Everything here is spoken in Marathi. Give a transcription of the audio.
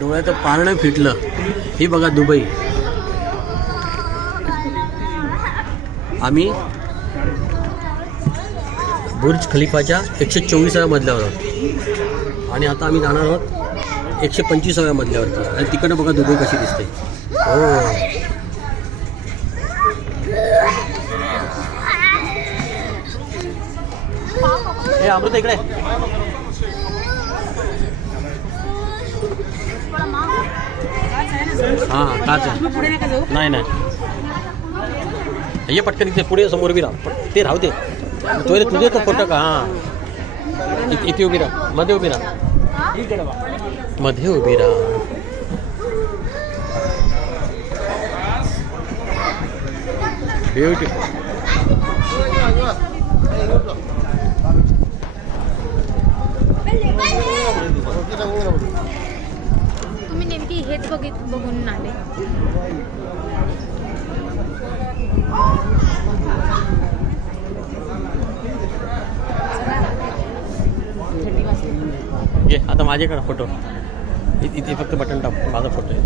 डोळ्याचं पारणं फिटलं. ही बघा दुबई. आम्ही बुर्ज खलिफाच्या 124व्या मजल्यावर आहोत आणि आता आम्ही जाणार आहोत 125व्या मजल्यावरती. आणि तिकडं बघा दुबई कशी दिसते. हो, हे अमृत इकडे. हां काच आहे. नाही नाही ये पटकन इथे पुढे समोर उभी राहा. ते राहू दे. तुझे तो फोटो का. हां इथे उभी राहा. मध्ये उभी राहा. मध्ये उभी राहा. ब्युटिफुल. तुम्ही नेमकी हेच बघून आले. ये आता माझ्याकडे फोटो. इथे फक्त बटन टाक. माझा फोटो आहे.